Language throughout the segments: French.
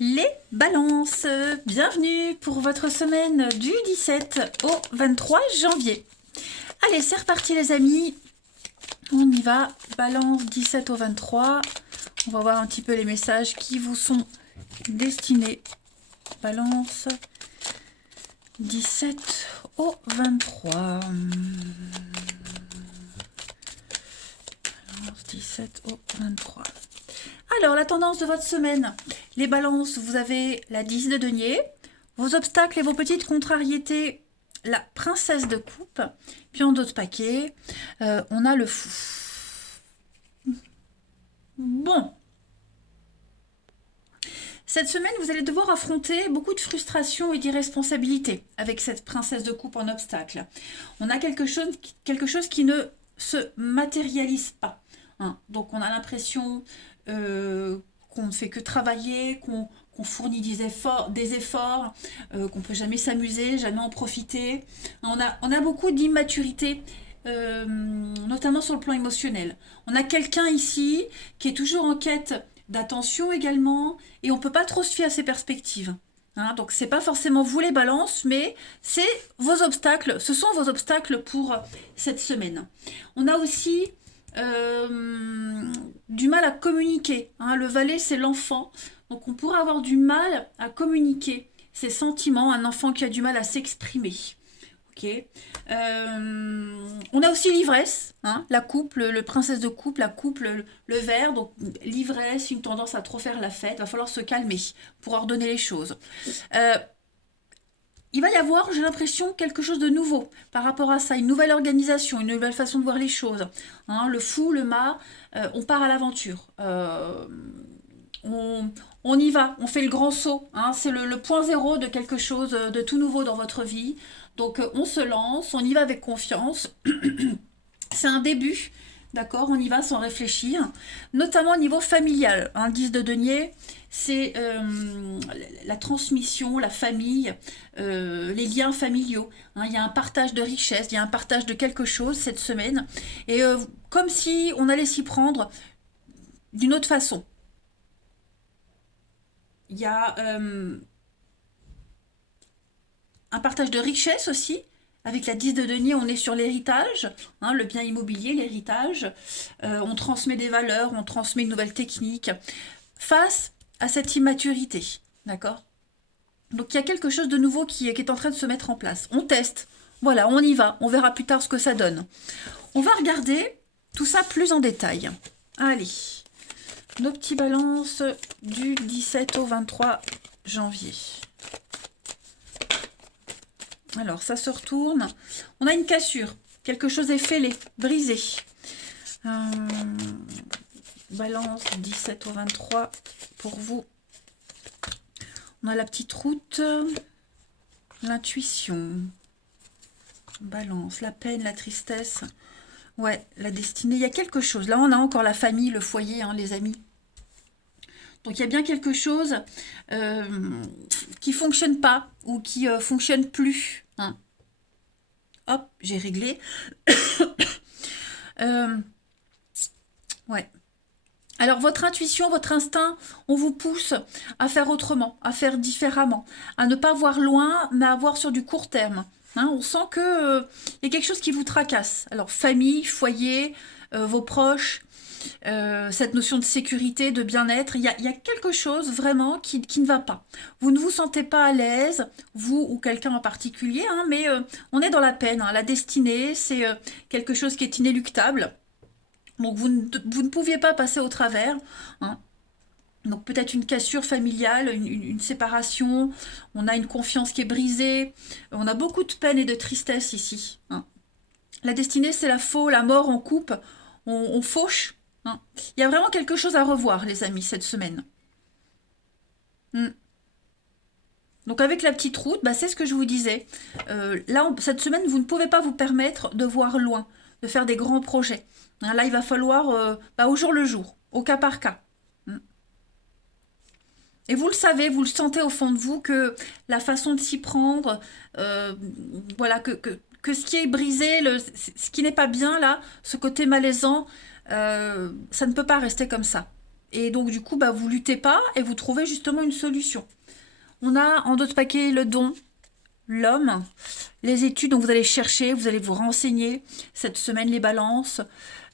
Les balances, bienvenue pour votre semaine du 17 au 23 janvier. Allez, c'est reparti les amis, on y va, balance 17 au 23. On va voir un petit peu les messages qui vous sont destinés. Balance 17 au 23. Balance 17 au 23. Alors, la tendance de votre semaine. Les balances, vous avez la 10 de denier. Vos obstacles et vos petites contrariétés, la princesse de coupe. Puis en d'autres paquets, on a le fou. Bon. Cette semaine, vous allez devoir affronter beaucoup de frustration et d'irresponsabilité avec cette princesse de coupe en obstacle. On a quelque chose qui ne se matérialise pas. Hein. Donc, on a l'impression qu'on ne fait que travailler, qu'on fournit des efforts qu'on ne peut jamais s'amuser, jamais en profiter. On a beaucoup d'immaturité, notamment sur le plan émotionnel. On a quelqu'un ici qui est toujours en quête d'attention également, et on ne peut pas trop se fier à ses perspectives. Hein, donc c'est pas forcément vous les balances, mais c'est vos obstacles, ce sont vos obstacles pour cette semaine. On a aussi du mal à communiquer. Hein. Le valet, c'est l'enfant. Donc on pourrait avoir du mal à communiquer ses sentiments, un enfant qui a du mal à s'exprimer. Okay. On a aussi l'ivresse, hein, la coupe, le princesse de coupe, la coupe, le verre. Donc l'ivresse, une tendance à trop faire la fête. Il va falloir se calmer pour ordonner les choses. Il va y avoir, j'ai l'impression, quelque chose de nouveau par rapport à ça, une nouvelle organisation, une nouvelle façon de voir les choses. Hein, le fou, le mât, on part à l'aventure. On y va, on fait le grand saut. Hein, c'est le point zéro de quelque chose de tout nouveau dans votre vie. Donc on se lance, on y va avec confiance. C'est un début, d'accord, on y va sans réfléchir, notamment au niveau familial. Un 10 de denier, c'est la transmission, la famille, les liens familiaux. Hein, il y a un partage de richesse, il y a un partage de quelque chose cette semaine. Et comme si on allait s'y prendre d'une autre façon. Il y a un partage de richesse aussi. Avec la 10 de denier, on est sur l'héritage, hein, le bien immobilier, l'héritage. On transmet des valeurs, on transmet une nouvelle technique face à cette immaturité. D'accord? Donc il y a quelque chose de nouveau qui est en train de se mettre en place. On teste. Voilà, on y va. On verra plus tard ce que ça donne. On va regarder tout ça plus en détail. Allez, nos petits balances du 17 au 23 janvier. Alors, ça se retourne. On a une cassure. Quelque chose est fêlé, brisé. Balance 17 au 23 pour vous. On a la petite route. L'intuition. Balance, la peine, la tristesse. Ouais, la destinée. Il y a quelque chose. Là, on a encore la famille, le foyer, hein, les amis. Donc il y a bien quelque chose qui fonctionne pas ou qui fonctionne plus. Hein. Hop, j'ai réglé. Ouais. Alors votre intuition, votre instinct, on vous pousse à faire autrement, à faire différemment, à ne pas voir loin, mais à voir sur du court terme. Hein, on sent que y a quelque chose qui vous tracasse. Alors famille, foyer, vos proches. Cette notion de sécurité, de bien-être, il y a quelque chose vraiment qui ne va pas. Vous ne vous sentez pas à l'aise, vous ou quelqu'un en particulier, hein, mais on est dans la peine. Hein, la destinée, c'est quelque chose qui est inéluctable. Donc vous ne pouviez pas passer au travers. Hein. Donc peut-être une cassure familiale, une séparation, on a une confiance qui est brisée, on a beaucoup de peine et de tristesse ici. Hein. La destinée, c'est la faux, la mort en coupe, on fauche. Hein. Il y a vraiment quelque chose à revoir, les amis, cette semaine. Donc avec la petite route, bah, c'est ce que je vous disais. Là, cette semaine, vous ne pouvez pas vous permettre de voir loin, de faire des grands projets. Hein, là, il va falloir au jour le jour, au cas par cas. Et vous le savez, vous le sentez au fond de vous que la façon de s'y prendre, voilà, que ce qui est brisé, ce qui n'est pas bien là, ce côté malaisant, ça ne peut pas rester comme ça. Et donc, du coup, bah, vous luttez pas et vous trouvez justement une solution. On a en d'autres paquets le don, l'homme, les études, donc vous allez chercher, vous allez vous renseigner. Cette semaine, les balances.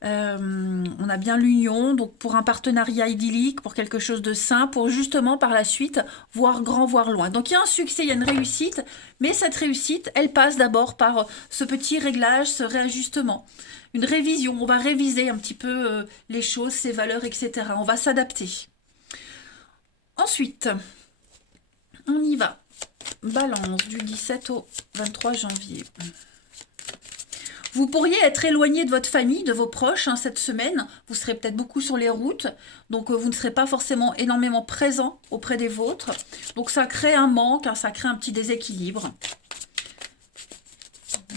On a bien l'union, donc pour un partenariat idyllique, pour quelque chose de sain, pour justement par la suite voir grand, voir loin. Donc il y a un succès, il y a une réussite, mais cette réussite, elle passe d'abord par ce petit réglage, ce réajustement. Une révision, on va réviser un petit peu les choses, ses valeurs, etc. On va s'adapter. Ensuite, on y va. Balance du 17 au 23 janvier. Vous pourriez être éloigné de votre famille, de vos proches cette semaine. Vous serez peut-être beaucoup sur les routes, donc vous ne serez pas forcément énormément présent auprès des vôtres. Donc ça crée un manque, ça crée un petit déséquilibre.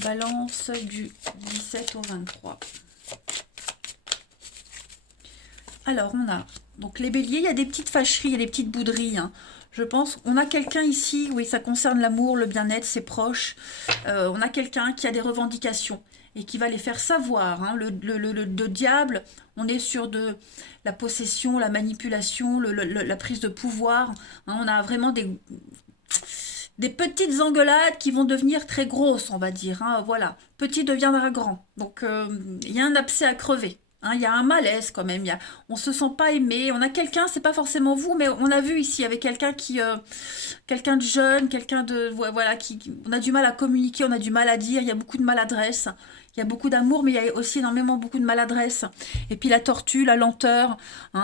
Balance du 17 au 23. Alors on a donc les béliers, il y a des petites fâcheries, il y a des petites bouderies. Je pense, on a quelqu'un ici, oui, ça concerne l'amour, le bien-être, ses proches. On a quelqu'un qui a des revendications et qui va les faire savoir. Le diable, on est sur de la possession, la manipulation, la prise de pouvoir. On a vraiment des petites engueulades qui vont devenir très grosses, on va dire. Voilà, petit deviendra grand. Donc, il y a un abcès à crever. Il y a un malaise quand même, on se sent pas aimé, on a quelqu'un, c'est pas forcément vous, mais on a vu ici avec quelqu'un quelqu'un de jeune, quelqu'un de, voilà, on a du mal à communiquer, on a du mal à dire, il y a beaucoup de maladresse, il y a beaucoup d'amour, mais il y a aussi énormément beaucoup de maladresse. Et puis la tortue, la lenteur,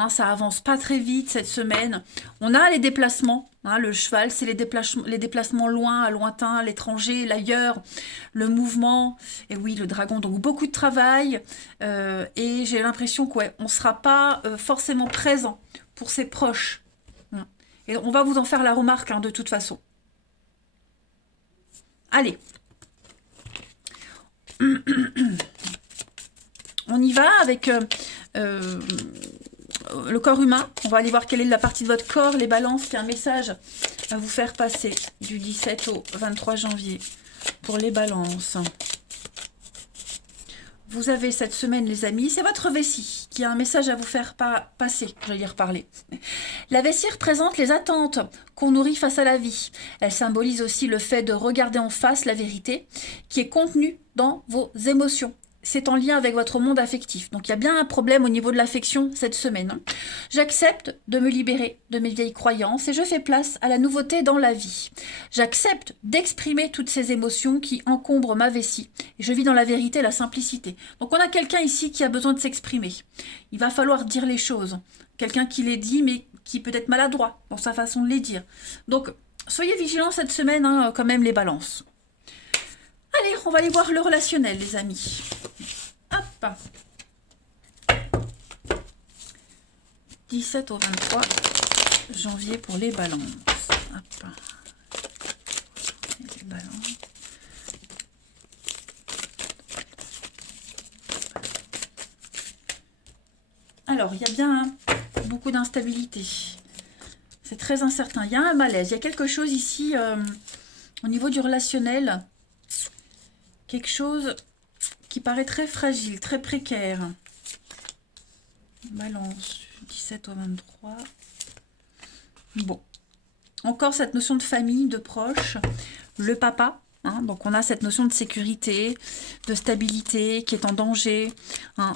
ça avance pas très vite cette semaine. On a les déplacements, le cheval, c'est les déplacements loin, lointains, à l'étranger, l'ailleurs, le mouvement, et oui, le dragon, donc beaucoup de travail, et j'ai l'impression qu'on ne sera pas forcément présent pour ses proches. Et on va vous en faire la remarque de toute façon. Allez. On y va avec le corps humain. On va aller voir quelle est la partie de votre corps, les balances, qui a un message à vous faire passer du 17 au 23 janvier pour les balances. Vous avez cette semaine, les amis, c'est votre vessie qui a un message à vous faire passer, j'allais dire parler. La vessie représente les attentes qu'on nourrit face à la vie. Elle symbolise aussi le fait de regarder en face la vérité qui est contenue dans vos émotions. C'est en lien avec votre monde affectif. Donc il y a bien un problème au niveau de l'affection cette semaine. J'accepte de me libérer de mes vieilles croyances et je fais place à la nouveauté dans la vie. J'accepte d'exprimer toutes ces émotions qui encombrent ma vessie. Et je vis dans la vérité et la simplicité. Donc on a quelqu'un ici qui a besoin de s'exprimer. Il va falloir dire les choses. Quelqu'un qui les dit mais qui peut être maladroit dans sa façon de les dire. Donc soyez vigilants cette semaine quand même les balances. Allez, on va aller voir le relationnel, les amis. Hop. 17 au 23 janvier pour les balances. Hop. Les balances. Alors, il y a bien beaucoup d'instabilité. C'est très incertain. Il y a un malaise. Il y a quelque chose ici au niveau du relationnel. Quelque chose qui paraît très fragile, très précaire. Balance, 17 au 23. Bon. Encore cette notion de famille, de proche. Le papa. Donc on a cette notion de sécurité, de stabilité qui est en danger. Bon,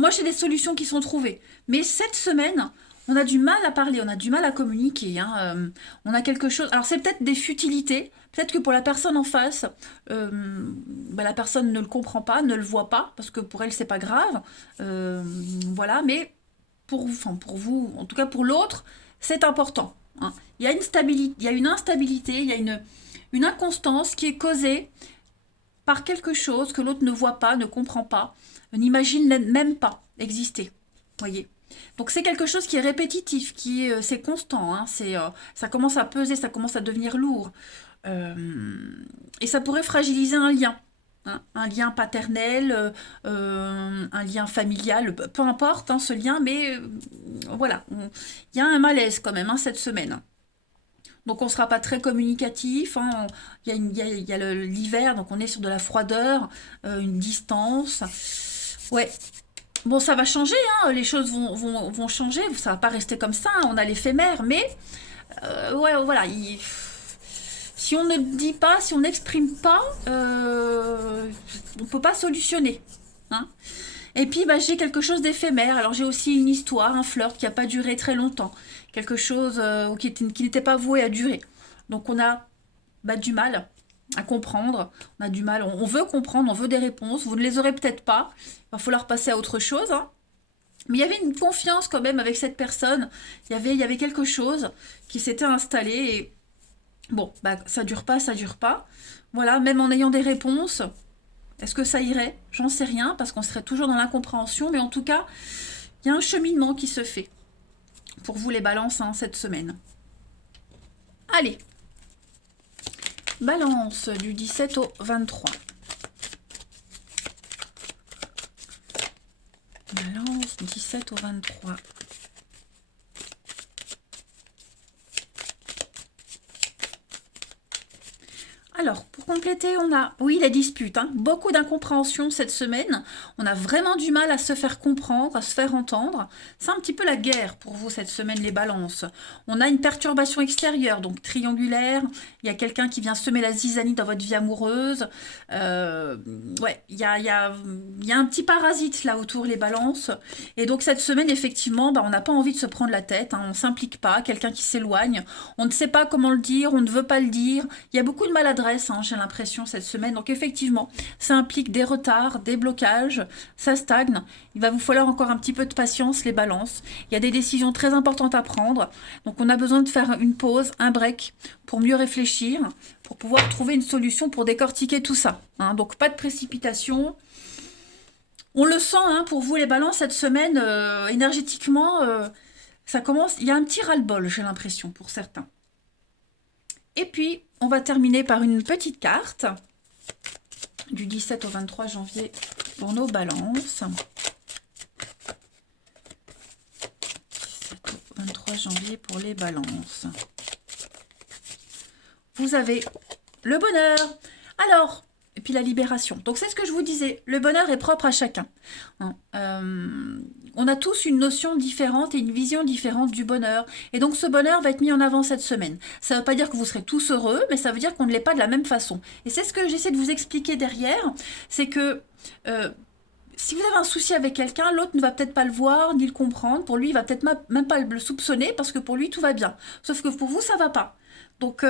moi j'ai des solutions qui sont trouvées. Mais cette semaine... on a du mal à parler, on a du mal à communiquer. On a quelque chose... alors, c'est peut-être des futilités. Peut-être que pour la personne en face, la personne ne le comprend pas, ne le voit pas, parce que pour elle, c'est pas grave. Voilà, mais pour vous, en tout cas pour l'autre, c'est important. Il y a une stabilité, il y a une instabilité, il y a une inconstance qui est causée par quelque chose que l'autre ne voit pas, ne comprend pas, n'imagine même pas exister. Voyez. Donc c'est quelque chose qui est répétitif, c'est constant, ça commence à peser, ça commence à devenir lourd. Et ça pourrait fragiliser un lien, un lien paternel, un lien familial, peu importe ce lien, mais voilà, il y a un malaise quand même cette semaine. Donc on ne sera pas très communicatif, il y a l'hiver, donc on est sur de la froideur, une distance. Ouais. Bon, ça va changer, hein, les choses vont changer, ça va pas rester comme ça, hein, on a l'éphémère, mais ouais, voilà, si on ne dit pas, si on n'exprime pas, on peut pas solutionner. Hein. Et puis, bah, j'ai quelque chose d'éphémère. Alors, j'ai aussi une histoire, un flirt qui n'a pas duré très longtemps. Quelque chose qui n'était pas voué à durer. Donc, on a bah, du mal à comprendre. On a du mal, on veut comprendre, on veut des réponses. Vous ne les aurez peut-être pas. Il va falloir passer à autre chose. Hein. Mais il y avait une confiance quand même avec cette personne. Il y avait quelque chose qui s'était installé. Et bon, bah, ça dure pas, ça dure pas. Voilà, même en ayant des réponses, est-ce que ça irait? J'en sais rien, parce qu'on serait toujours dans l'incompréhension, mais en tout cas, il y a un cheminement qui se fait pour vous les balances hein, cette semaine. Allez, balance du 17 au 23. Balance 17 au 23. Alors, pour compléter, on a, oui, la dispute, hein, beaucoup d'incompréhension cette semaine. On a vraiment du mal à se faire comprendre, à se faire entendre. C'est un petit peu la guerre pour vous cette semaine, les balances. On a une perturbation extérieure, donc triangulaire. Il y a quelqu'un qui vient semer la zizanie dans votre vie amoureuse. Ouais, il y a un petit parasite là autour, les balances. Et donc cette semaine, effectivement, bah, on n'a pas envie de se prendre la tête. Hein, on ne s'implique pas, quelqu'un qui s'éloigne. On ne sait pas comment le dire, on ne veut pas le dire. Il y a beaucoup de maladresse. Hein, j'ai l'impression, cette semaine. Donc, effectivement, ça implique des retards, des blocages, ça stagne. Il va vous falloir encore un petit peu de patience, les balances. Il y a des décisions très importantes à prendre. Donc, on a besoin de faire une pause, un break, pour mieux réfléchir, pour pouvoir trouver une solution pour décortiquer tout ça. Hein. Donc, pas de précipitation. On le sent, hein, pour vous, les balances, cette semaine, énergétiquement, ça commence... Il y a un petit ras-le-bol, j'ai l'impression, pour certains. Et puis, on va terminer par une petite carte du 17 au 23 janvier pour nos balances. 17 au 23 janvier pour les balances. Vous avez le bonheur. Alors, et puis la libération. Donc, c'est ce que je vous disais. Le bonheur est propre à chacun. On a tous une notion différente et une vision différente du bonheur. Et donc, ce bonheur va être mis en avant cette semaine. Ça ne veut pas dire que vous serez tous heureux, mais ça veut dire qu'on ne l'est pas de la même façon. Et c'est ce que j'essaie de vous expliquer derrière. C'est que si vous avez un souci avec quelqu'un, l'autre ne va peut-être pas le voir ni le comprendre. Pour lui, il va peut-être même pas le soupçonner parce que pour lui, tout va bien. Sauf que pour vous, ça va pas. Donc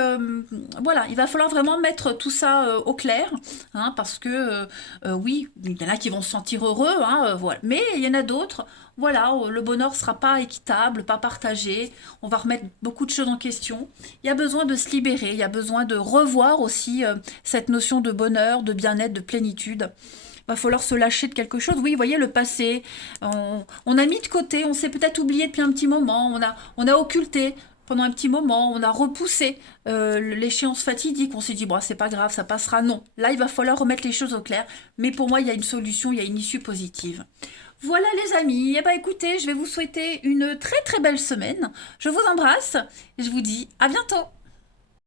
voilà, il va falloir vraiment mettre tout ça au clair, hein, parce que oui, il y en a qui vont se sentir heureux, hein, voilà. Mais il y en a d'autres, voilà, le bonheur ne sera pas équitable, pas partagé, on va remettre beaucoup de choses en question. Il y a besoin de se libérer, il y a besoin de revoir aussi cette notion de bonheur, de bien-être, de plénitude. Il va falloir se lâcher de quelque chose. Oui, vous voyez, le passé, on a mis de côté, on s'est peut-être oublié depuis un petit moment, on a occulté pendant un petit moment, on a repoussé l'échéance fatidique, on s'est dit, bon, c'est pas grave, ça passera. Non, là, il va falloir remettre les choses au clair, mais pour moi, il y a une solution, il y a une issue positive. Voilà les amis, eh ben, écoutez, je vais vous souhaiter une très très belle semaine. Je vous embrasse et je vous dis à bientôt.